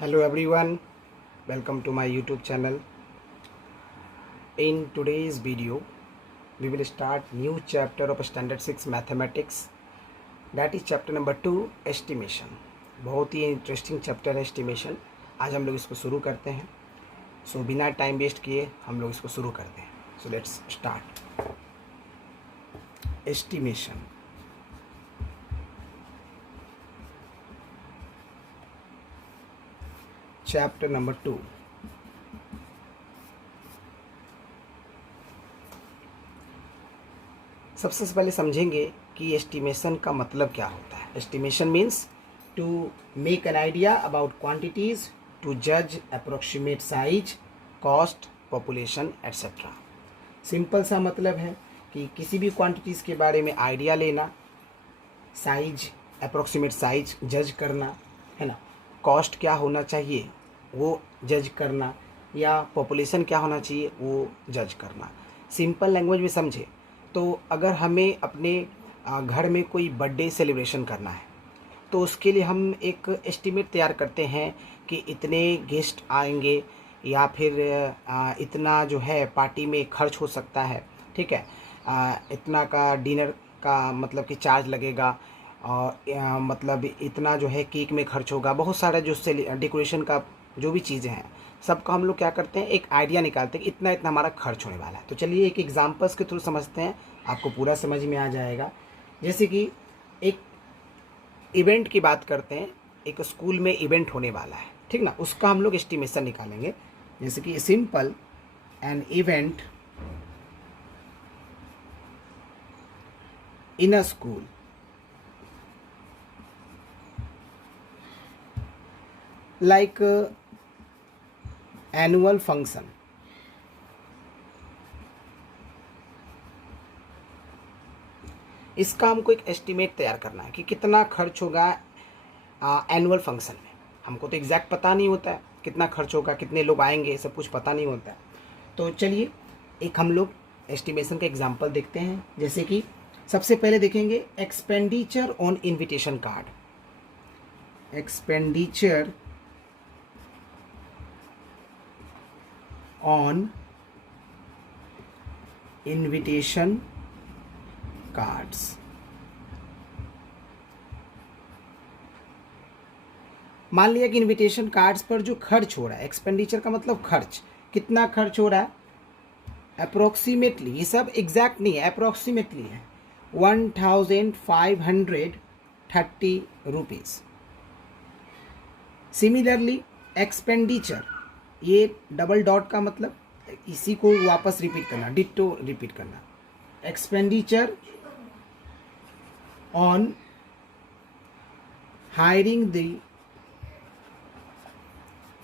Hello everyone, welcome to my YouTube channel. In today's video, we will start new chapter of Standard 6 Mathematics. That is chapter number 2 Estimation. बहुत ही interesting chapter है estimation. आज हम लोग इसको शुरू करते हैं. सो बिना टाइम वेस्ट किए हम लोग इसको शुरू करते हैं. So let's start. Estimation. Chapter number 2. सबसे पहले समझेंगे कि एस्टिमेशन का मतलब क्या होता है. Estimation means to make an idea about quantities, to जज approximate size, cost, population etcetera. Simple सा मतलब है कि किसी भी क्वांटिटीज़ के बारे में आइडिया लेना, साइज, अप्रोक्सीमेट साइज जज करना, है ना, कॉस्ट क्या होना चाहिए वो जज करना, या पॉपुलेशन क्या होना चाहिए वो जज करना. सिंपल लैंग्वेज में समझे तो अगर हमें अपने घर में कोई बर्थडे सेलिब्रेशन करना है तो उसके लिए हम एक एस्टीमेट तैयार करते हैं कि इतने गेस्ट आएंगे या फिर इतना जो है पार्टी में खर्च हो सकता है. ठीक है, इतना का डिनर का मतलब कि चार्ज लगेगा और मतलब इतना जो है केक में खर्च होगा. बहुत सारा जो डेकोरेशन का जो भी चीज़ें हैं सबका हम लोग क्या करते हैं, एक आइडिया निकालते हैं कि इतना इतना हमारा खर्च होने वाला है. तो चलिए एक एग्जांपल्स के थ्रू समझते हैं, आपको पूरा समझ में आ जाएगा. जैसे कि एक इवेंट की बात करते हैं, एक स्कूल में इवेंट होने वाला है, ठीक ना, उसका हम लोग एस्टिमेशन निकालेंगे. जैसे कि simple an event in a school like annual function. इसका हमको एक एस्टिमेट तैयार करना है कि कितना खर्च होगा एनुअल फंक्शन में. हमको तो एग्जैक्ट पता नहीं होता है कितना खर्च होगा, कितने लोग आएंगे, सब कुछ पता नहीं होता है. तो चलिए एक हम लोग एस्टिमेशन का एग्जांपल देखते हैं. जैसे कि सबसे पहले देखेंगे expenditure on invitation card. Expenditure on invitation cards. मान लिया कि इनविटेशन कार्ड्स पर जो खर्च हो रहा है, एक्सपेंडिचर का मतलब खर्च, कितना खर्च हो रहा है, अप्रोक्सीमेटली, ये सब एग्जैक्ट नहीं है, अप्रोक्सीमेटली है 1530 रुपीज़. सिमिलरली एक्सपेंडिचर, ये डबल डॉट का मतलब इसी को वापस रिपीट करना, डिट्टो रिपीट करना. Expenditure on hiring the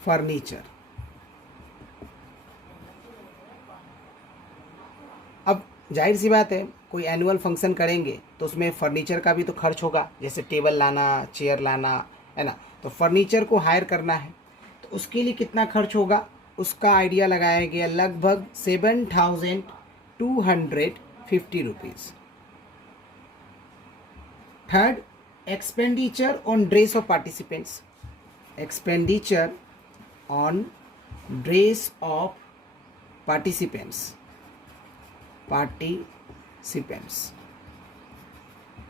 furniture. अब जाहिर सी बात है कोई एनुअल फंक्शन करेंगे तो उसमें फर्नीचर का भी तो खर्च होगा, जैसे टेबल लाना, चेयर लाना, है ना. तो फर्नीचर को हायर करना है तो उसके लिए कितना खर्च होगा उसका आइडिया लगाया गया, लगभग 7250 rupees. Third, expenditure on dress of participants. Expenditure on dress of participants.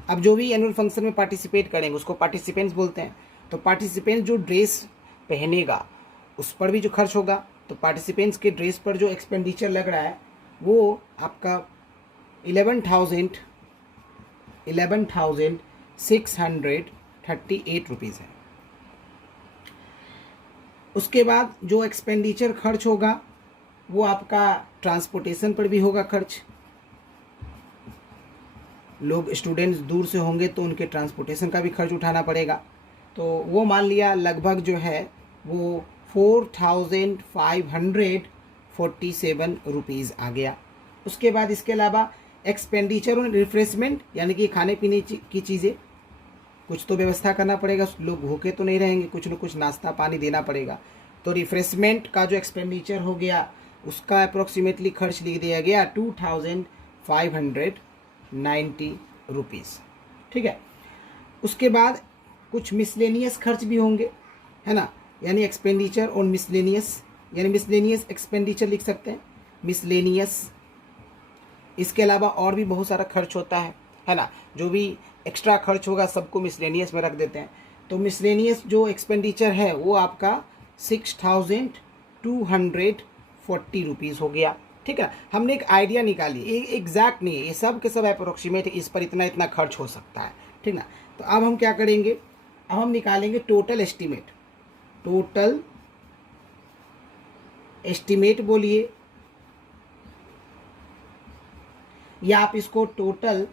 अब जो भी एनुअल फंक्शन में पार्टिसिपेट करेंगे उसको पार्टिसिपेंट्स बोलते हैं. तो पार्टिसिपेंट्स जो ड्रेस पहनेगा उस पर भी जो खर्च होगा, तो पार्टिसिपेंट्स के ड्रेस पर जो एक्सपेंडिचर लग रहा है वो आपका 11,638 रुपीज़ है. उसके बाद जो एक्सपेंडिचर खर्च होगा वो आपका ट्रांसपोर्टेशन पर भी होगा खर्च. लोग स्टूडेंट्स दूर से होंगे तो उनके ट्रांसपोर्टेशन का भी खर्च उठाना पड़ेगा. तो वो मान लिया लगभग जो है वो 4547 रुपीज़ आ गया. उसके बाद इसके अलावा एक्सपेंडिचर ऑन रिफ्रेशमेंट, यानी कि खाने पीने की चीज़ें, कुछ तो व्यवस्था करना पड़ेगा, लोग भूखे तो नहीं रहेंगे, कुछ न कुछ नाश्ता पानी देना पड़ेगा. तो रिफ्रेशमेंट का जो एक्सपेंडिचर हो गया उसका अप्रोक्सीमेटली खर्च लिख दिया गया 2590 रुपीज़. ठीक है. उसके बाद कुछ मिसलेनियस खर्च भी होंगे, है ना, यानी एक्सपेंडिचर ऑन मिसलेनियस, यानी मिसलेनियस एक्सपेंडिचर लिख सकते हैं, मिसलेनियस। इसके अलावा और भी बहुत सारा खर्च होता है ना, जो भी एक्स्ट्रा खर्च होगा सबको मिसलेनियस में रख देते हैं। तो मिसलेनियस जो एक्सपेंडिचर है वो आपका 6240 रुपीज़ हो गया। ठीक है, हमने एक आइडिया निकाली, एक एग्जैक्ट नहीं है, ये सब के सब अप्रोक्सीमेट, इस पर इतना इतना खर्च हो सकता है। ठीक ना, तो अब हम क्या करेंगे, अब हम निकालेंगे टोटल एस्टीमेट। टोटल एस्टीमेट बोलिए, या आप इसको टोटल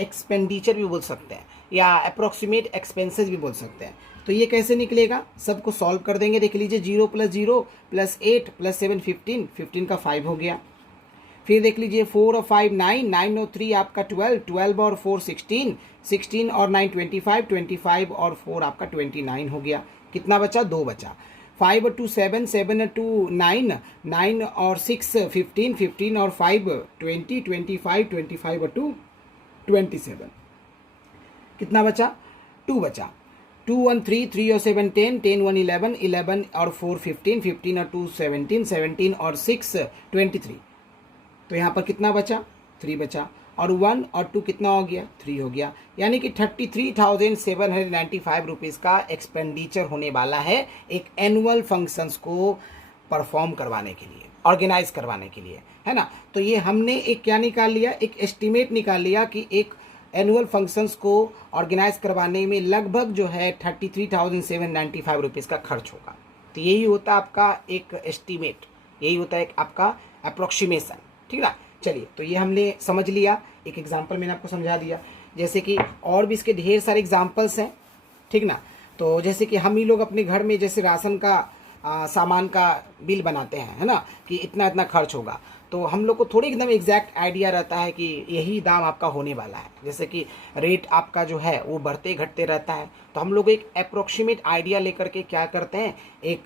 एक्सपेंडिचर भी बोल सकते हैं, या अप्रोक्सीमेट एक्सपेंसेस भी बोल सकते हैं। तो ये कैसे निकलेगा, सबको सॉल्व कर देंगे। देख लीजिए, 0 + 0 + 8 + 7 15, 15 का 5 हो गया। फिर देख लीजिए 4 और 5 9, 9 और 3 आपका 12, 12 और 4 16, 16 और 9 25, 25 और 4 आपका 29 हो गया। कितना बचा, 2 बचा। 5 और 2 7, 7 और 2 9, 9 और 6 15, 15 और 5 20, 25, 25 और 2 27। कितना बचा, 2 बचा। 2 1 3, 3 और 7 10, 10 1 11, 11 और 4 15, 15 और 2 17, 17 और 6 23। तो यहाँ पर कितना बचा, 3 बचा। और 1 और 2 कितना हो गया, 3 हो गया। यानी कि 33,795 रुपीज़ का एक्सपेंडिचर होने वाला है एक एनुअल फंक्शंस को परफॉर्म करवाने के लिए, ऑर्गेनाइज करवाने के लिए, है ना। तो ये हमने एक क्या निकाल लिया, एक एस्टिमेट निकाल लिया कि एक एनुअल फंक्शंस को ऑर्गेनाइज करवाने में लगभग जो है 33,795 रुपीज़ का खर्च होगा। तो यही होता है आपका एक एस्टिमेट, यही होता है एक आपका अप्रोक्सीमेशन। ठीक ना, चलिए, तो ये हमने समझ लिया, एक एग्जांपल मैंने आपको समझा दिया। जैसे कि और भी इसके ढेर सारे एग्जांपल्स हैं। ठीक ना, तो जैसे कि हम ही लोग अपने घर में जैसे राशन का सामान का बिल बनाते हैं, है ना, कि इतना इतना खर्च होगा, तो हम लोग को थोड़ी एकदम एग्जैक्ट आइडिया रहता है कि यही दाम आपका होने वाला है। जैसे कि रेट आपका जो है वो बढ़ते घटते रहता है, तो हम लोग एक अप्रोक्सीमेट आइडिया लेकर के क्या करते हैं, एक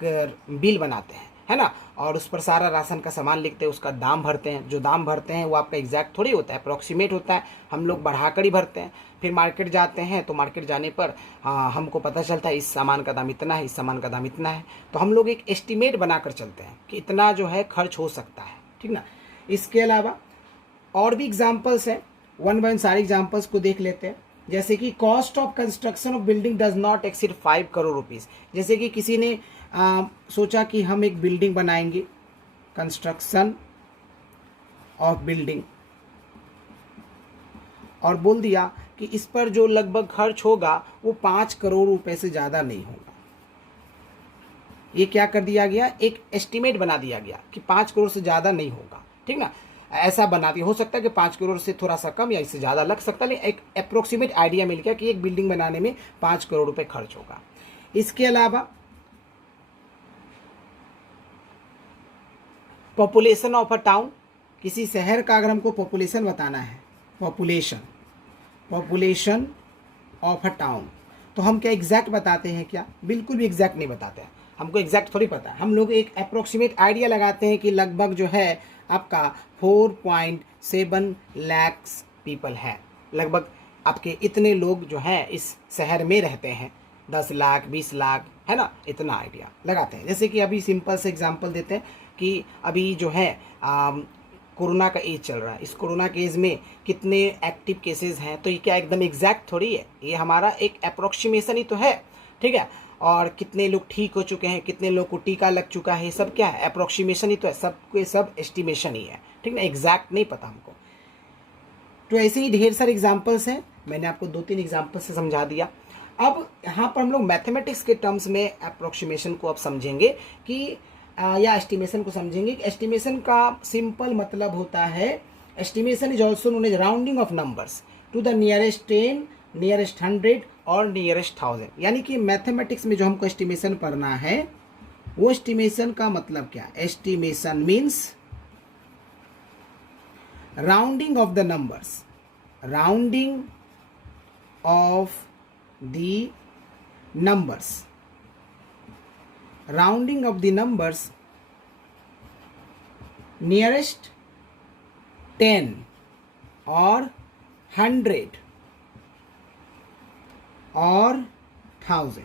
बिल बनाते हैं, है ना, और उस पर सारा राशन का सामान लिखते हैं, उसका दाम भरते हैं। जो दाम भरते हैं वो आपका एग्जैक्ट थोड़ी होता है, अप्रोक्सीमेट होता है, हम लोग बढ़ाकर ही भरते हैं। फिर मार्केट जाते हैं, तो मार्केट जाने पर हमको पता चलता है इस सामान का दाम इतना है, इस सामान का दाम इतना है, तो हम लोग एक एस्टिमेट बनाकर चलते हैं कि इतना जो है खर्च हो सकता है। ठीक ना, इसके अलावा और भी एग्जाम्पल्स हैं, वन बाय वन सारे एग्जाम्पल्स को देख लेते हैं। जैसे कि cost of construction of building does not exceed 5 crore rupees. जैसे कि किसी ने सोचा कि हम एक बिल्डिंग बनाएंगे, कंस्ट्रक्शन ऑफ बिल्डिंग, और बोल दिया कि इस पर जो लगभग खर्च होगा वो 5 करोड़ रुपए से ज़्यादा नहीं होगा। ये क्या कर दिया गया, एक एस्टिमेट बना दिया गया कि 5 करोड़ से ज़्यादा नहीं होगा। ठीक ना, ऐसा बना दिया। हो सकता है कि 5 करोड़ से थोड़ा सा कम या इससे ज़्यादा लग सकता है, लेकिन एक अप्रोक्सीमेट आइडिया मिल गया कि एक बिल्डिंग बनाने में 5 करोड़ रुपए खर्च होगा। इसके अलावा पॉपुलेशन ऑफ अ टाउन, किसी शहर का अगर हमको पॉपुलेशन बताना है, पॉपुलेशन ऑफ अ टाउन, तो हम क्या एग्जैक्ट बताते हैं क्या, बिल्कुल भी एग्जैक्ट नहीं बताते हैं। हमको एग्जैक्ट थोड़ी पता है, हम लोग एक अप्रोक्सीमेट आइडिया लगाते हैं कि लगभग जो है आपका 4.7 लाख पीपल है, लगभग आपके इतने लोग जो हैं इस शहर में रहते हैं, 10 लाख 20 लाख, है ना, इतना आइडिया लगाते हैं। जैसे कि अभी सिंपल से एग्जांपल देते हैं कि अभी जो है कोरोना का एज चल रहा है, इस कोरोना के एज में कितने एक्टिव केसेस हैं, तो ये क्या एकदम एग्जैक्ट थोड़ी है, ये हमारा एक अप्रोक्सीमेशन ही तो है। ठीक है, और कितने लोग ठीक हो चुके हैं, कितने लोग को टीका लग चुका है, ये सब क्या है, अप्रोक्सीमेशन ही तो है, सब के सब एस्टिमेशन ही है। ठीक ना, एग्जैक्ट नहीं पता हमको। तो ऐसे ही ढेर सारे एग्जाम्पल्स हैं, मैंने आपको 2-3 एग्जाम्पल से समझा दिया। अब यहाँ पर हम लोग मैथमेटिक्स के टर्म्स में अप्रोक्सीमेशन को अब समझेंगे कि या एस्टिमेशन को समझेंगे। एस्टिमेशन का सिंपल मतलब होता है, estimation is also known as rounding off numbers to the nearest 10, nearest 100 और नियरेस्ट 1000। यानी कि मैथमेटिक्स में जो हमको एस्टिमेशन पढ़ना है, वो एस्टिमेशन का मतलब क्या, estimation means rounding off the numbers, rounding off the numbers, rounding of the numbers nearest 10 or 100 or 1000,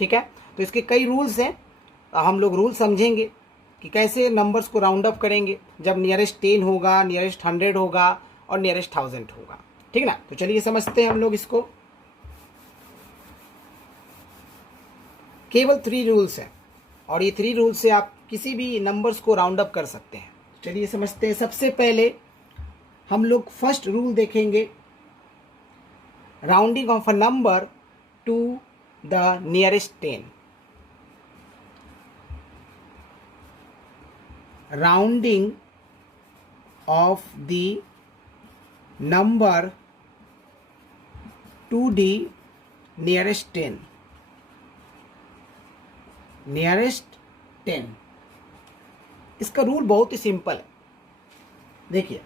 ठीक है। तो इसके कई रूल्स हैं, हम लोग रूल समझेंगे कि कैसे नंबर्स को राउंड अप करेंगे जब नियरेस्ट 10 होगा, नियरेस्ट 100 होगा और नियरेस्ट 1000 होगा, ठीक ना। तो चलिए समझते हैं हम लोग इसको। केवल 3 रूल्स हैं और ये 3 रूल्स से आप किसी भी नंबर्स को राउंड अप कर सकते हैं। चलिए समझते हैं। सबसे पहले हम लोग फर्स्ट रूल देखेंगे, rounding of a number two the nearest 10। Rounding of the number to the nearest 10, nearest 10। इसका रूल बहुत ही सिंपल है। देखिए,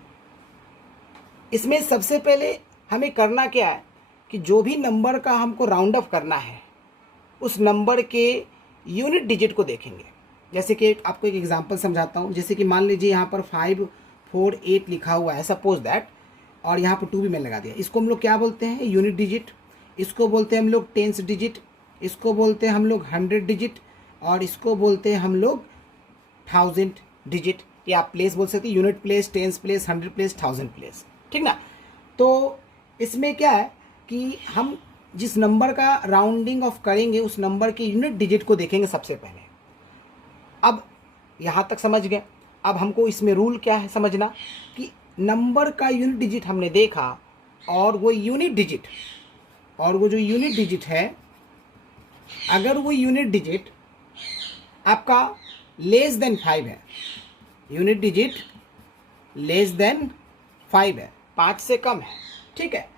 इसमें सबसे पहले हमें करना क्या है कि जो भी नंबर का हमको राउंड अप करना है उस नंबर के यूनिट डिजिट को देखेंगे। जैसे कि आपको एक एग्जांपल समझाता हूँ। जैसे कि मान लीजिए यहाँ पर 5 4 8 लिखा हुआ है, सपोज दैट, और यहाँ पर 2 भी मैंने लगा दिया। इसको हम लोग क्या बोलते हैं? Unit digit. इसको बोलते हैं हम लोग टेंस डिजिट, इसको बोलते हैं हम लोग 100 डिजिट, और इसको बोलते हैं हम लोग 1000 डिजिट। या आप प्लेस बोल सकते हैं, unit place, tens place, 100 place, 1000 place, ठीक ना। तो इसमें क्या है कि हम जिस नंबर का राउंडिंग ऑफ करेंगे उस नंबर के यूनिट डिजिट को देखेंगे सबसे पहले। अब यहाँ तक समझ गए। अब हमको इसमें रूल क्या है समझना कि नंबर का यूनिट डिजिट हमने देखा, और वो यूनिट डिजिट, और वो जो यूनिट डिजिट है, अगर वो यूनिट डिजिट आपका लेस देन 5 है, यूनिट डिजिट लेस देन 5 है, 5 से कम है, ठीक है,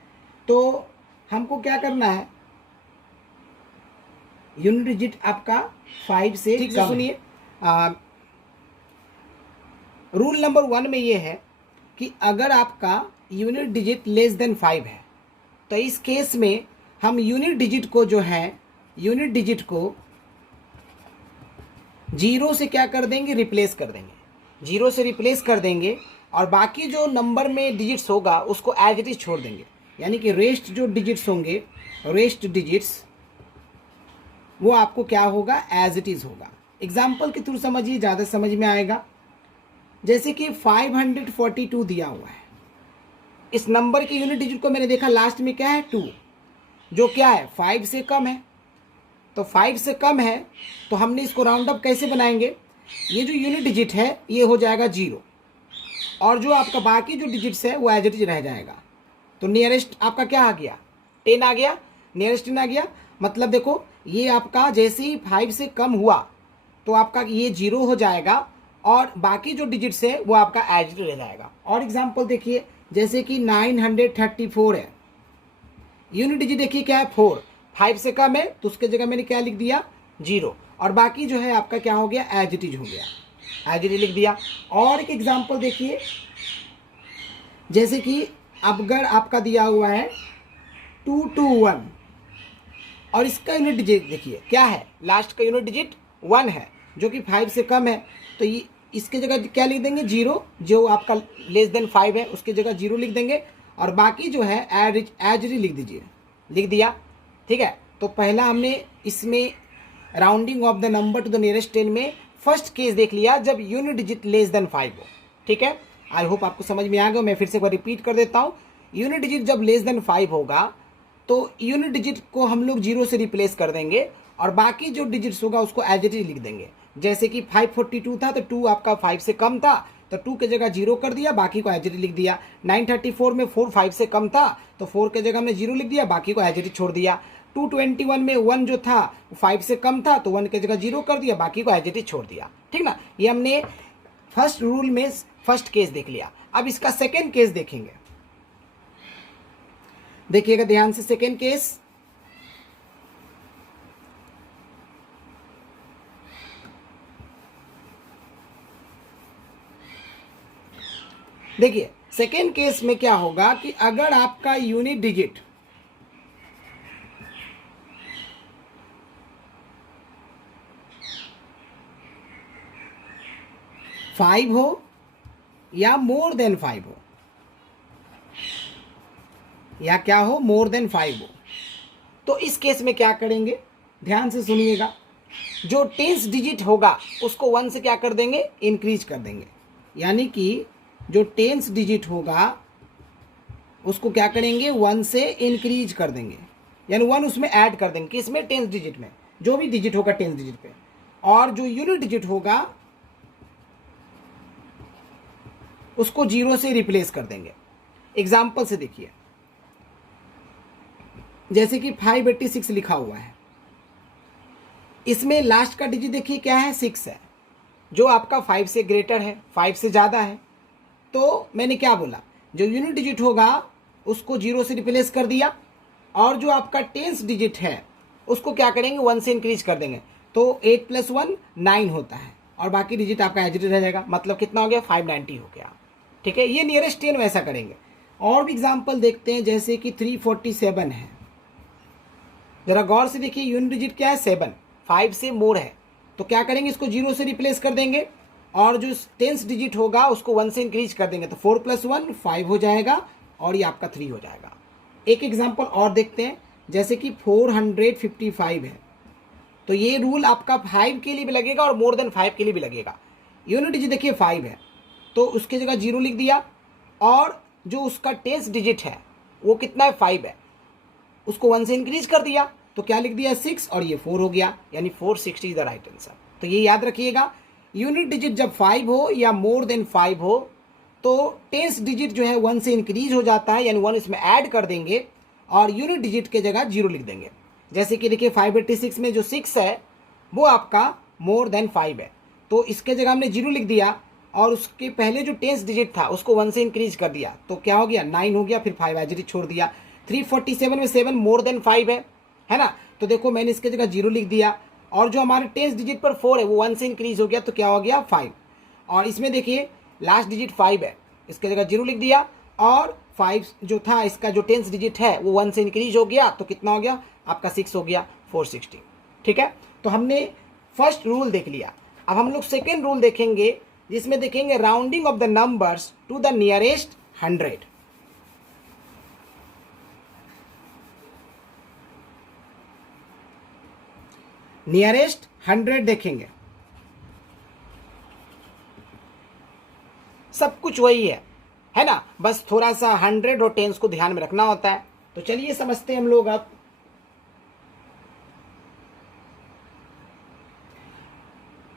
तो हमको क्या करना है? यूनिट डिजिट आपका 5 से ठीक से सुनिए। रूल नंबर 1 में ये है कि अगर आपका यूनिट डिजिट लेस देन 5 है तो इस केस में हम यूनिट डिजिट को जो है, यूनिट डिजिट को 0 से क्या कर देंगे? रिप्लेस कर देंगे। 0 से रिप्लेस कर देंगे और बाकी जो नंबर में डिजिट्स होगा उसको एज इट इज छोड़ देंगे। यानी कि रेस्ट जो डिजिट्स होंगे, रेस्ट डिजिट्स, वो आपको क्या होगा? एज इट इज होगा। एग्जाम्पल के थ्रू समझिए, ज़्यादा समझ में आएगा। जैसे कि 542 दिया हुआ है, इस नंबर के यूनिट डिजिट को मैंने देखा लास्ट में क्या है? 2, जो क्या है? 5 से कम है। तो 5 से कम है तो हमने इसको राउंड अप कैसे बनाएंगे? ये जो यूनिट डिजिट है ये हो जाएगा 0, और जो आपका बाकी जो डिजिट्स है वो एज इट इज रह जाएगा। तो नियरेस्ट आपका क्या आ गया? 10 आ गया, नियरेस्ट 10 आ गया। मतलब देखो, ये आपका जैसे ही 5 से कम हुआ तो आपका ये 0 हो जाएगा और बाकी जो डिजिट्स है वो आपका एज इट इज रह जाएगा। और एग्जांपल देखिए, जैसे कि 934 है, यूनिट डिजिट देखिए क्या है? 4, 5 से कम है तो उसके जगह मैंने क्या लिख दिया? 0, और बाकी जो है आपका क्या हो गया? एज इट इज हो गया, एज इट इज लिख दिया। और एक एग्जांपल देखिए, जैसे कि अगर आपका दिया हुआ है 221 और इसका यूनिट डिजिट देखिए क्या है? लास्ट का यूनिट डिजिट 1 है, जो कि 5 से कम है, तो ये इसके जगह क्या लिख देंगे? 0, जो आपका लेस देन 5 है उसके जगह 0 लिख देंगे, और बाकी जो है एज इट लिख दीजिए, लिख दिया, ठीक है। तो पहला हमने इसमें rounding off the number two the nearest 10 में फर्स्ट केस देख लिया जब यूनिट डिजिट लेस देन 5 हो, ठीक है। आई होप आपको समझ में आ गया। मैं फिर से एक बार रिपीट कर देता हूँ। यूनिट डिजिट जब लेस देन 5 होगा तो यूनिट डिजिट को हम लोग 0 से रिप्लेस कर देंगे और बाकी जो डिजिट्स होगा उसको एज इट इज लिख देंगे। जैसे कि 542 था तो 2 आपका 5 से कम था तो 2 के जगह 0 कर दिया, बाकी को एज इट इज लिख दिया। 934 में 4 5 से कम था तो 4 के जगह हमने 0 लिख दिया, बाकी को एज इट इज छोड़ दिया। 221 में 1 जो था 5 से कम था तो 1 के जगह 0 कर दिया, बाकी को एज इट इज छोड़ दिया, ठीक ना। ये हमने फर्स्ट रूल में फर्स्ट केस देख लिया। अब इसका सेकेंड केस देखेंगे। देखिएगा ध्यान से, सेकेंड केस। देखिए सेकेंड केस में क्या होगा कि अगर आपका यूनिट डिजिट फाइव हो या मोर देन 5 हो, या क्या हो? मोर देन 5 हो, तो इस केस में क्या करेंगे? ध्यान से सुनिएगा, जो टेंस डिजिट होगा उसको 1 से क्या कर देंगे, इंक्रीज कर देंगे। यानी कि जो टेंस डिजिट होगा उसको क्या करेंगे, 1 से इंक्रीज कर देंगे, यानी 1 उसमें ऐड कर देंगे। किसमें, टेंस डिजिट में, जो भी डिजिट होगा टेंस डिजिट पे। और जो यूनिट डिजिट होगा उसको 0 से रिप्लेस कर देंगे। एग्जाम्पल से देखिए, जैसे कि 586 लिखा हुआ है, इसमें लास्ट का डिजिट देखिए क्या है, 6 है, जो आपका 5 से ग्रेटर है, 5 से ज़्यादा है। तो मैंने क्या बोला, जो यूनिट डिजिट होगा उसको 0 से रिप्लेस कर दिया, और जो आपका टेंस डिजिट है उसको क्या करेंगे, 1 से इंक्रीज कर देंगे। तो 8 + 1 9 होता है, और बाकी डिजिट आपका एज इट इज रह जाएगा। मतलब कितना हो गया, 590 हो गया। ठीक है, ये नियरेस्ट 10 वैसा करेंगे। और भी एग्जाम्पल देखते हैं, जैसे कि 347 है। जरा गौर से देखिए, यूनिट डिजिट क्या है, 7, 5 से मोर है। तो क्या करेंगे, इसको 0 से रिप्लेस कर देंगे, और जो टेंस डिजिट होगा उसको 1 से इंक्रीज कर देंगे। तो 4 + 1 5 हो जाएगा, और ये आपका 3 हो जाएगा। एक एग्जाम्पल और देखते हैं, जैसे कि 455 है। तो ये रूल आपका 5 के लिए भी लगेगा और मोर देन 5 के लिए भी लगेगा। यूनिट डिजिट देखिए 5 है, तो उसकी जगह 0 लिख दिया, और जो उसका टेंस डिजिट है वो कितना है, 5 है, उसको 1 से इंक्रीज कर दिया। तो क्या लिख दिया, 6, और ये 4 हो गया, यानी 460 इज द राइट आंसर। तो ये याद रखिएगा, यूनिट डिजिट जब 5 हो या मोर देन 5 हो तो टेंस डिजिट जो है 1 से इंक्रीज हो जाता है, यानी 1 इसमें ऐड कर देंगे, और यूनिट डिजिट के जगह 0 लिख देंगे। जैसे कि देखिए 586 में जो 6 है वो आपका मोर देन 5 है, तो इसके जगह हमने 0 लिख दिया, और उसके पहले जो टेंस डिजिट था उसको 1 से इंक्रीज कर दिया। तो क्या हो गया, 9 हो गया, फिर 5 एज इट इज छोड़ दिया। 347 में 7 मोर देन 5 है ना। तो देखो मैंने इसके जगह 0 लिख दिया, और जो हमारे टेंस डिजिट पर 4 है वो 1 से इंक्रीज हो गया, तो क्या हो गया, 5। और इसमें देखिए लास्ट डिजिट 5 है, इसके जगह 0 लिख दिया, और 5 जो था इसका जो टेंस डिजिट है वो 1 से इंक्रीज हो गया, तो कितना हो गया आपका, 6 हो गया, 460। ठीक है, तो हमने फर्स्ट रूल देख लिया। अब हम लोग सेकेंड रूल देखेंगे, जिसमें देखेंगे rounding off the numbers to the nearest 100। Nearest 100 देखेंगे, सब कुछ वही है ना, बस थोड़ा सा 100 और टेंस को ध्यान में रखना होता है। तो चलिए समझते हैं हम लोग। अब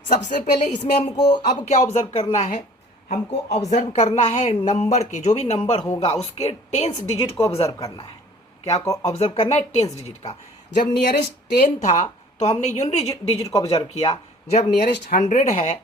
सबसे पहले इसमें हमको अब क्या ऑब्जर्व करना है, हमको ऑब्जर्व करना है नंबर के, जो भी नंबर होगा उसके टेंस डिजिट को ऑब्जर्व करना है। क्या को ऑब्जर्व करना है, टेंस डिजिट का। जब नियरेस्ट 10 था तो हमने यूनिट डिजिट को ऑब्जर्व किया, जब नियरेस्ट 100 है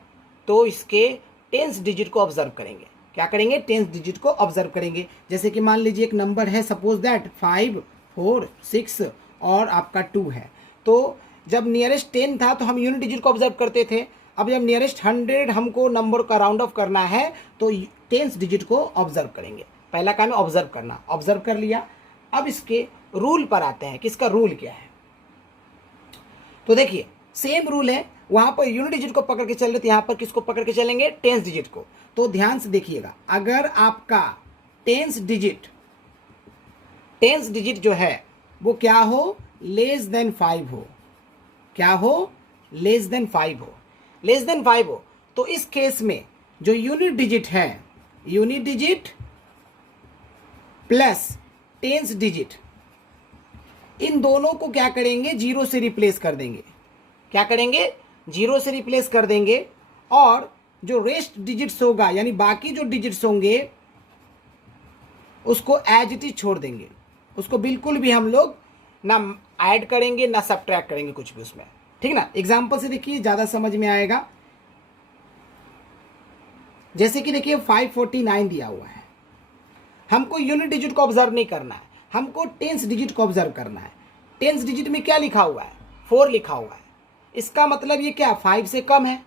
तो इसके टेंस डिजिट को ऑब्जर्व करेंगे। क्या करेंगे, टेंस डिजिट को ऑब्जर्व करेंगे। जैसे कि मान लीजिए एक नंबर है, सपोज दैट 5, 4, 6 और आपका 2 है। तो जब नियरेस्ट 10 था तो हम यूनिट डिजिट को ऑब्जर्व करते थे। अब जब नियरेस्ट 100 हमको नंबर का राउंड ऑफ करना है तो टेंस डिजिट को ऑब्जर्व करेंगे। पहला काम है ऑब्जर्व करना, ऑब्जर्व कर लिया। अब इसके रूल पर आते हैं कि इसका रूल क्या है। तो देखिए सेम रूल है, वहां पर यूनिट डिजिट को पकड़ के चल रहे थे, यहां पर किसको पकड़ के चलेंगे, टेंस डिजिट को। तो ध्यान से देखिएगा, अगर आपका टेंस डिजिट जो है वो क्या हो, लेस देन 5 हो। क्या हो, लेस देन 5 हो। लेस देन 5 हो तो इस केस में जो यूनिट डिजिट है, unit digit plus tens digit, इन दोनों को क्या करेंगे, 0 से रिप्लेस कर देंगे। क्या करेंगे, 0 से रिप्लेस कर देंगे। और जो रेस्ट डिजिट्स होगा, यानी बाकी जो डिजिट्स होंगे उसको एज इट इज छोड़ देंगे। उसको बिल्कुल भी हम लोग ना ऐड करेंगे ना सब्ट्रैक्ट करेंगे कुछ भी उसमें। ठीक ना, एग्जाम्पल से देखिए ज़्यादा समझ में आएगा। जैसे कि देखिए 549 दिया हुआ है, हमको यूनिट डिजिट को ऑब्जर्व नहीं करना है, हमको टेंस डिजिट को ऑब्जर्व करना है। टेंस डिजिट में क्या लिखा हुआ है, 4 लिखा हुआ है। इसका मतलब ये क्या, 5 से कम है।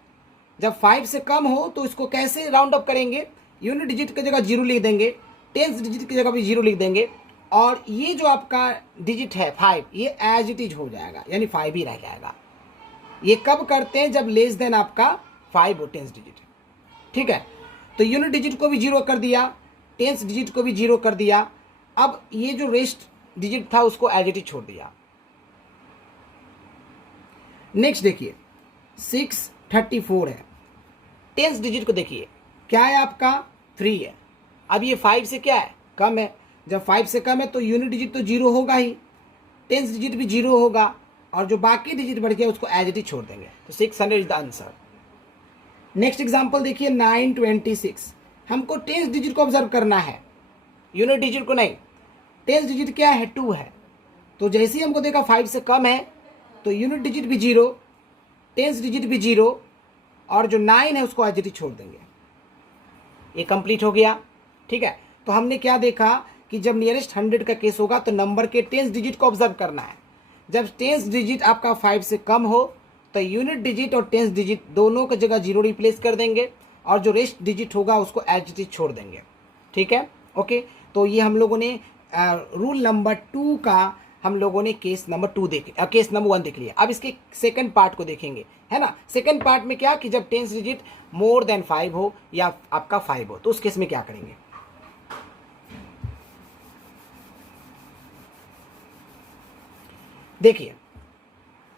जब 5 से कम हो तो इसको कैसे राउंड अप करेंगे, यूनिट डिजिट की जगह 0 लिख देंगे, टेंस डिजिट की जगह भी 0 लिख देंगे, और ये जो आपका डिजिट है 5, ये एज इट इज हो जाएगा, यानी 5 ही रह जाएगा। ये कब करते हैं, जब लेस देन आपका 5 हो टेंस डिजिट। ठीक है, तो यूनिट डिजिट को भी 0 कर दिया, टेंस डिजिट को भी 0 कर दिया। अब ये जो रेस्ट डिजिट था उसको एज इट इज छोड़ दिया। नेक्स्ट देखिए 634 है, टेंस डिजिट को देखिए क्या है आपका 3 है। अब ये 5 से क्या है कम है, जब 5 से कम है तो यूनिट डिजिट तो 0 होगा ही, टेंस डिजिट भी 0 होगा, और जो बाकी डिजिट बढ़ गया उसको एज इट इज छोड़ देंगे। तो 600 is the answer. Next example देखिए 926, हमको टेंस डिजिट को ऑब्जर्व करना है, यूनिट डिजिट को नहीं। टेंस डिजिट क्या है 2 है, तो जैसे ही हमको देखा 5 से कम है तो यूनिट डिजिट भी 0, टेंस डिजिट भी 0, और जो 9 है उसको एज इट इज छोड़ देंगे। ये कंप्लीट हो गया। ठीक है, तो हमने क्या देखा कि जब नियरेस्ट 100 का केस होगा तो नंबर के टेंस डिजिट को ऑब्जर्व करना है। जब टेंस डिजिट आपका 5 से कम हो तो यूनिट डिजिट और टेंस डिजिट दोनों की जगह 0 रिप्लेस कर देंगे, और जो रेस्ट डिजिट होगा उसको एज इट इज छोड़ देंगे। ठीक है, ओके। तो ये हम लोगों ने रूल नंबर 2 का हम लोगों ने केस नंबर 2 देखे, केस नंबर 1 देख लिया। अब इसके सेकंड पार्ट को देखेंगे, है ना। सेकंड पार्ट में क्या कि जब टेंस डिजिट मोर देन 5 हो या आपका 5 हो तो उस केस में क्या करेंगे। देखिए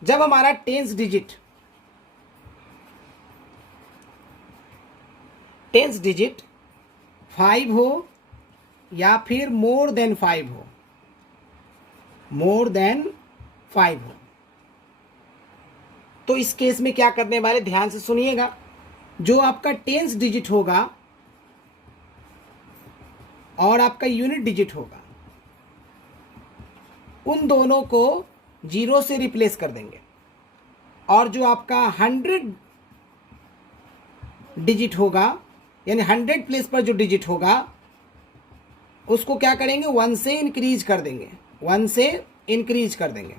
जब हमारा टेंस डिजिट 5 हो या फिर मोर देन 5 हो, मोर देन 5 हो, तो इस केस में क्या करने वाले, ध्यान से सुनिएगा। जो आपका टेंस डिजिट होगा और आपका यूनिट डिजिट होगा, उन दोनों को 0 से रिप्लेस कर देंगे, और जो आपका 100 डिजिट होगा यानी 100 प्लेस पर जो डिजिट होगा उसको क्या करेंगे, 1 से इंक्रीज कर देंगे, 1 से इंक्रीज कर देंगे।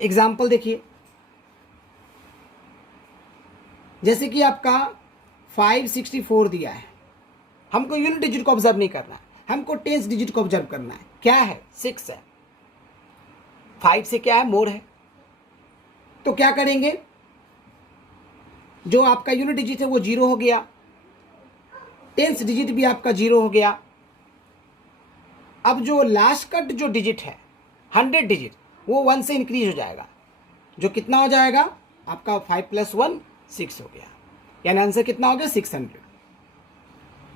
एग्जाम्पल देखिए, जैसे कि आपका 564 दिया है, हमको यूनिट डिजिट को ऑब्जर्व नहीं करना है, हमको टेंस डिजिट को ऑब्जर्व करना है। क्या है, 6 है, 5 से क्या है, मोर है। तो क्या करेंगे, जो आपका यूनिट डिजिट है वो 0 हो गया, टेंस डिजिट भी आपका 0 हो गया। अब जो लास्ट का जो डिजिट है 100 डिजिट, वो 1 से इंक्रीज हो जाएगा, जो कितना हो जाएगा आपका 5 + 1 6 हो गया, यानी आंसर कितना हो गया 600।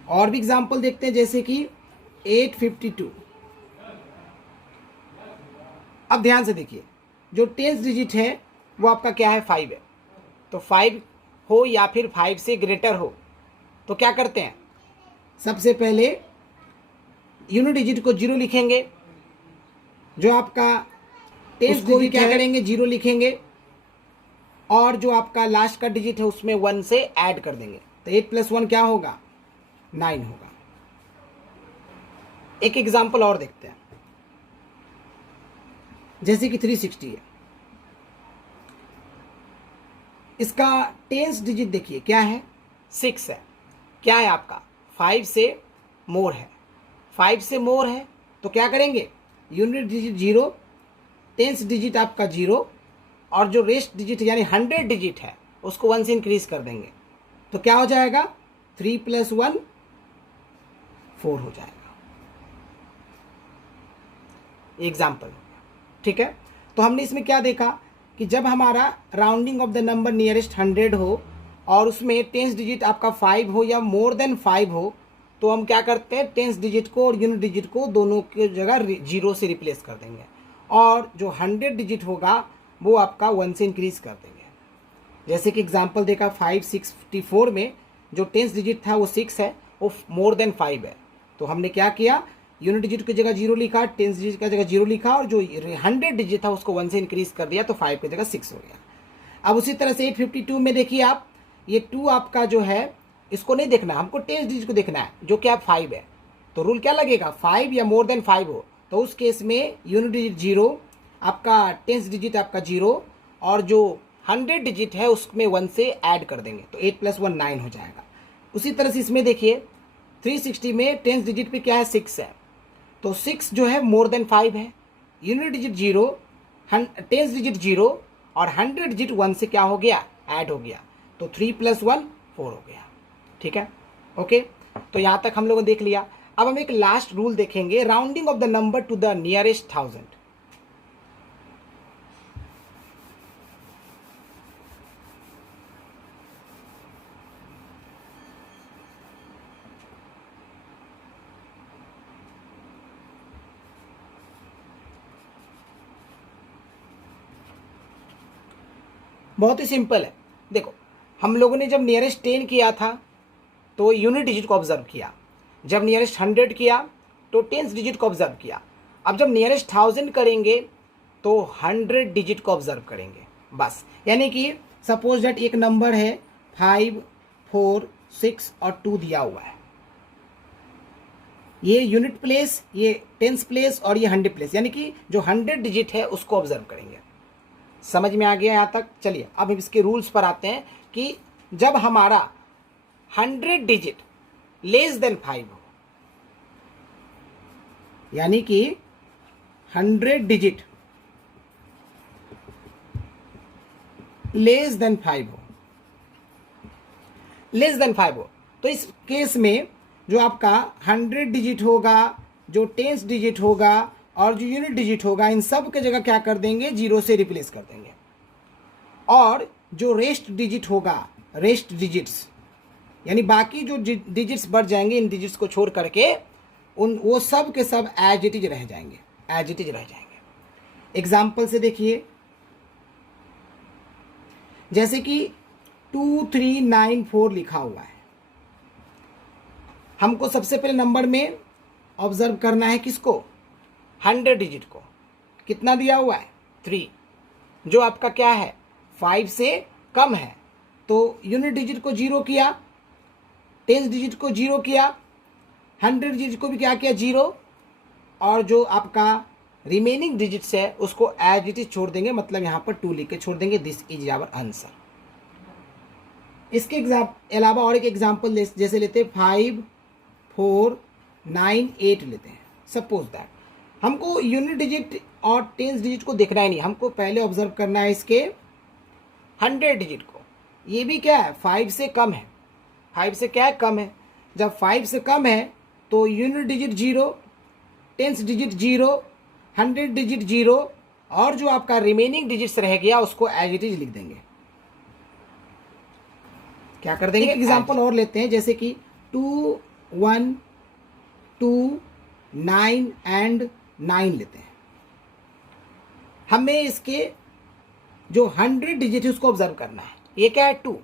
और भी एग्जाम्पल देखते हैं, जैसे कि 852। अब ध्यान से देखिए, जो टेंस डिजिट है वो आपका क्या है, 5 है। तो 5 हो या फिर 5 से ग्रेटर हो तो क्या करते हैं, सबसे पहले यूनिट डिजिट को 0 लिखेंगे, जो आपका टेंस डिजिट क्या करेंगे 0 लिखेंगे, और जो आपका लास्ट का डिजिट है उसमें 1 से ऐड कर देंगे। तो 8 + 1 क्या होगा, 9 होगा। एक एग्जाम्पल और देखते हैं, जैसे कि 360 है, इसका टेंस डिजिट देखिए क्या है, 6 है। क्या है आपका 5 से मोर है, 5 से मोर है तो क्या करेंगे, यूनिट डिजिट 0, टेंस डिजिट आपका 0, और जो रेस्ट डिजिट यानी 100 डिजिट है उसको 1 से इंक्रीज कर देंगे। तो क्या हो जाएगा, 3 + 1 4 हो जाएगा। एग्जाम्पल, ठीक है। तो हमने इसमें क्या देखा कि जब हमारा rounding off the number nearest 100 हो और उसमें टेंस डिजिट आपका 5 हो या मोर देन 5 हो, तो हम क्या करते हैं, टेंस डिजिट को और यूनिट डिजिट को दोनों की जगह 0 से रिप्लेस कर देंगे, और जो 100 डिजिट होगा वो आपका 1 से इंक्रीज कर देंगे। जैसे कि एग्जांपल देखा 564 में जो टेंस डिजिट था वो 6 है, वो मोर देन 5 है, तो हमने क्या किया, यूनिट डिजिट की जगह 0 लिखा, टेंस डिजिट की जगह 0 लिखा, और जो 100 डिजिट था उसको 1 से इंक्रीज कर दिया, तो 5 की जगह 6 हो गया। अब उसी तरह से 852 में देखिए आप, ये 2 आपका जो है इसको नहीं देखना, हमको टेंस डिजिट को देखना है, जो कि आप 5 है। तो रूल क्या लगेगा, 5 या मोर देन 5 हो तो उस केस में यूनिट डिजिट 0, आपका टेंस डिजिट आपका 0, और जो 100 डिजिट है उसमें 1 से ऐड कर देंगे, तो 8 + 1 9 हो जाएगा। उसी तरह से इसमें देखिए 360 में टेंस डिजिट पे क्या है, 6 है, तो 6 जो है मोर देन 5 है, यूनिट डिजिट 0, टेंस डिजिट 0, और 100 डिजिट 1 से क्या हो गया, ऐड हो गया, तो 3 + 1 4 हो गया। ठीक है, ओके। तो यहाँ तक हम लोगों ने देख लिया। अब हम एक लास्ट रूल देखेंगे, rounding off the number two the nearest 1000। बहुत ही सिंपल है। देखो, हम लोगों ने जब नियरेस्ट 10 किया था तो यूनिट डिजिट को ऑब्जर्व किया, जब नियरेस्ट 100 किया तो टेंस डिजिट को ऑब्जर्व किया, अब जब नियरेस्ट 1000 करेंगे तो 100 डिजिट को ऑब्जर्व करेंगे बस। यानी कि सपोज दैट एक नंबर है 5, 4, 6 और 2 दिया हुआ है, ये यूनिट प्लेस, ये टेंस प्लेस और ये 100 प्लेस, यानी कि जो 100 डिजिट है उसको ऑब्जर्व करेंगे। समझ में आ गया यहाँ तक? चलिए अब इसके रूल्स पर आते हैं कि जब हमारा 100 डिजिट लेस देन 5 हो, यानी कि 100 डिजिट लेस देन 5 हो, लेस देन 5 हो, तो इस केस में जो आपका 100 डिजिट होगा, जो टेंस डिजिट होगा और जो यूनिट डिजिट होगा, इन सब के जगह क्या कर देंगे, 0 से रिप्लेस कर देंगे। और जो रेस्ट डिजिट होगा, रेस्ट डिजिट्स यानी बाकी जो डिजिट्स बढ़ जाएंगे, इन डिजिट्स को छोड़ करके वो सब के सब एज इट इज रह जाएंगे, एज इट इज रह जाएंगे। एग्जाम्पल से देखिए, जैसे कि 2394 लिखा हुआ है, हमको सबसे पहले नंबर में ऑब्जर्व करना है किसको, 100 डिजिट को। कितना दिया हुआ है, 3, जो आपका क्या है 5 से कम है, तो यूनिट डिजिट को 0 किया, टेंस डिजिट को 0 किया, 100 डिजिट को भी क्या किया 0, और जो आपका रिमेनिंग डिजिट्स है उसको एज इट इज छोड़ देंगे, मतलब यहाँ पर 2 लिख के छोड़ देंगे। This is our answer. इसके अलावा और एक एग्जाम्पल जैसे लेते हैं 5, 4, 9, 8 लेते हैं। सपोज दैट हमको यूनिट डिजिट और टेंस डिजिट को देखना ही नहीं, हमको पहले ऑब्जर्व करना है इसके 100 डिजिट को। ये भी क्या है 5 से कम है, 5 से क्या है कम है। जब 5 से कम है तो unit digit 0, tens digit 0, 100 digit 0, और जो आपका रिमेनिंग डिजिट्स रह गया उसको एज इट इज लिख देंगे। क्या कर देंगे, एक एग्जाम्पल और लेते हैं, जैसे कि 2, 1, 2, 9 एंड 9 लेते हैं। हमें इसके जो 100 डिजिट है उसको ऑब्जर्व करना है। ये क्या है 2,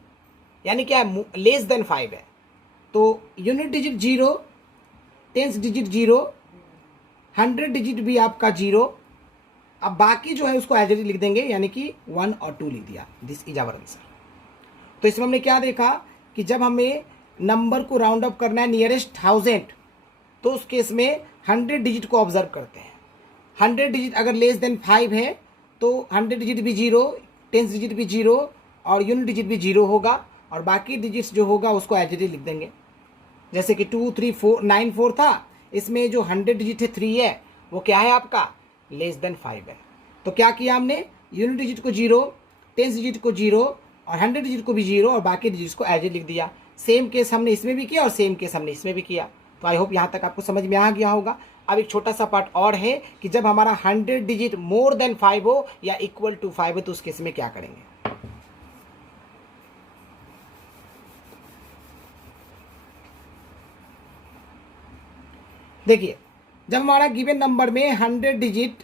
यानी क्या है लेस देन 5 है, तो unit digit 0, tens digit 0, 100 digit भी आपका 0। अब बाकी जो है उसको एज इट इज लिख देंगे, यानी कि 1 और 2 लिख दिया। This is our answer. तो इसमें हमने क्या देखा कि जब हमें नंबर को राउंड अप करना है नियरेस्ट 1000, तो उस केस में 100 डिजिट को ऑब्जर्व करते हैं। 100 डिजिट अगर लेस देन 5 है तो 100 डिजिट भी 0, टेंस डिजिट भी 0 और यूनिट डिजिट भी 0 होगा, और बाकी डिजिट्स जो होगा उसको एज इट इज लिख देंगे। जैसे कि 2, 3, 4, 9, 4 था, इसमें जो 100 डिजिट है 3 है, वो क्या है आपका लेस देन 5 है। तो क्या किया हमने, यूनिट डिजिट को 0, टेंस डिजिट को 0 और 100 डिजिट को भी 0 और बाकी डिजिट्स को एज इट लिख दिया। सेम केस हमने इसमें भी किया और सेम केस हमने इसमें भी किया। तो आई होप यहाँ तक आपको समझ में आ गया होगा। अब एक छोटा सा पार्ट और है कि जब हमारा 100 डिजिट मोर देन 5 हो या इक्वल टू 5 हो तो उस केस में क्या करेंगे। देखिए, जब हमारा गिवन नंबर में 100 डिजिट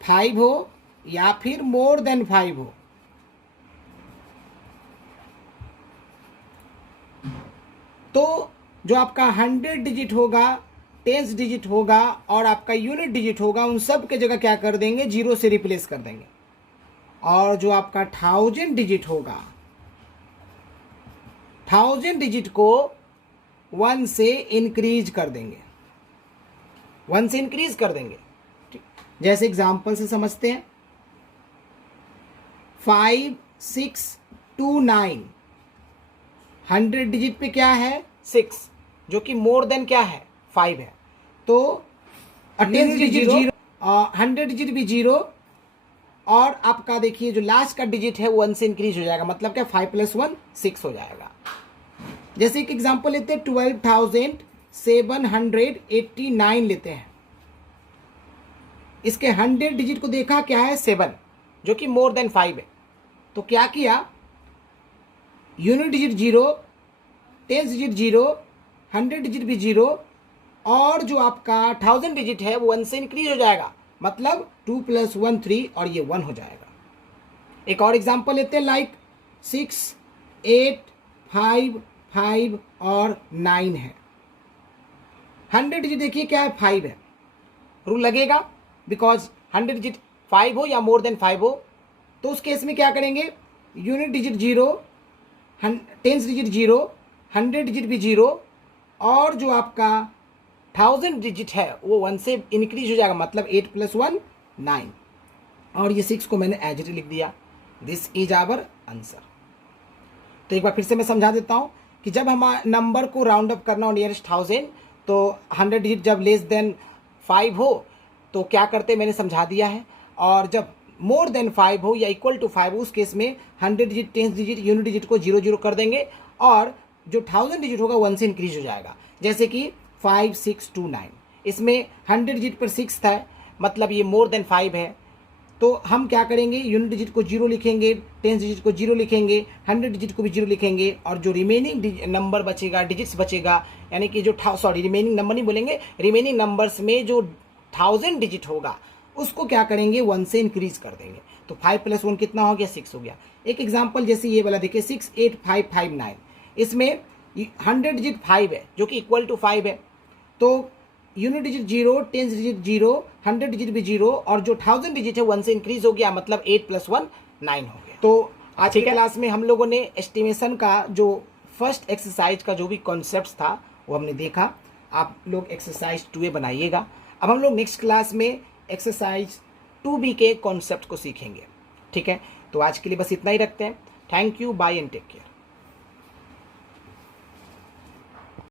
5 हो या फिर मोर देन 5 हो, तो जो आपका 100 डिजिट होगा, टेंस डिजिट होगा और आपका यूनिट डिजिट होगा, उन सब के जगह क्या कर देंगे 0 से रिप्लेस कर देंगे। और जो आपका 1000 डिजिट होगा, 1000 डिजिट को 1 से इंक्रीज कर देंगे, 1 से इंक्रीज कर देंगे। जैसे एग्जाम्पल से समझते हैं, 5, 6, 2, 9, 100 डिजिट पे क्या है 6, जो कि मोर देन क्या है 5 है, तो 10 डिजिट 0, 100 डिजिट भी 0, और आपका देखिए जो लास्ट का डिजिट है 1 से इंक्रीज हो जाएगा, मतलब क्या 5 + 1 6 हो जाएगा। जैसे एक एग्जाम्पल लेते हैं 12,789 लेते हैं। इसके 100 डिजिट को देखा क्या है 7, जो कि मोर देन 5 है। तो क्या किया, unit digit 0, tens digit 0, 100 digit भी 0, और जो आपका 1000 डिजिट है वो 1 से इंक्रीज हो जाएगा, मतलब 2 + 1 3 और ये 1 हो जाएगा। एक और एग्जांपल लेते हैं, लाइक 6, 8, 5, 5 और 9 है। 100 डिजिट देखिए क्या है, 5 है, रूल लगेगा बिकॉज 100 डिजिट 5 हो या मोर देन 5 हो, तो उस केस में क्या करेंगे, unit digit 0, tens digit 0, 100 digit भी 0, और जो आपका 1000 डिजिट है वो 1 से इंक्रीज हो जाएगा, मतलब 8 + 1 9, और ये 6 को मैंने एज इट लिख दिया। This is our answer. तो एक बार फिर से मैं समझा देता हूँ कि जब हम नंबर को राउंड अप करना हो नियरेस्ट 1000, तो 100 डिजिट जब लेस देन 5 हो तो क्या करते मैंने समझा दिया है, और जब मोर देन 5 हो या इक्वल टू 5 उस केस में 100 digit, tens digit, unit digit को 0 0 कर देंगे, और जो 1000 डिजिट होगा 1 से इंक्रीज हो जाएगा। जैसे कि 5 6 2 9, इसमें 100 डिजिट पर 6 था, मतलब ये मोर देन 5 है, तो हम क्या करेंगे, यूनिट डिजिट को 0 लिखेंगे, टेंस डिजिट को 0 लिखेंगे, 100 डिजिट को भी 0 लिखेंगे, और जो रिमेनिंग नंबर बचेगा, डिजिट्स बचेगा, यानी कि जो रिमेनिंग नंबर नहीं बोलेंगे, रिमेनिंग नंबर्स में जो 1000 डिजिट होगा उसको क्या करेंगे, 1 से इंक्रीज कर देंगे। तो 5 + 1 कितना हो गया, 6 हो गया। एक एग्जांपल जैसे ये वाला देखिए, 6 8 5 5 9, इसमें 100 डिजिट 5 है जो कि इक्वल टू 5 है, तो unit digit 0, tens digit 0, 100 digit भी 0, और जो 1000 डिजिट है 1 से इंक्रीज हो गया, मतलब 8 + 1 9 हो गया। तो आज की क्लास में हम लोगों ने एस्टिमेशन का जो फर्स्ट एक्सरसाइज का जो भी कॉन्सेप्ट था वो हमने देखा। आप लोग एक्सरसाइज 2A बनाइएगा। अब हम लोग नेक्स्ट क्लास में एक्सरसाइज 2B के कॉन्सेप्ट को सीखेंगे। ठीक है, तो आज के लिए बस इतना ही रखते हैं। Thank you, bye and take care.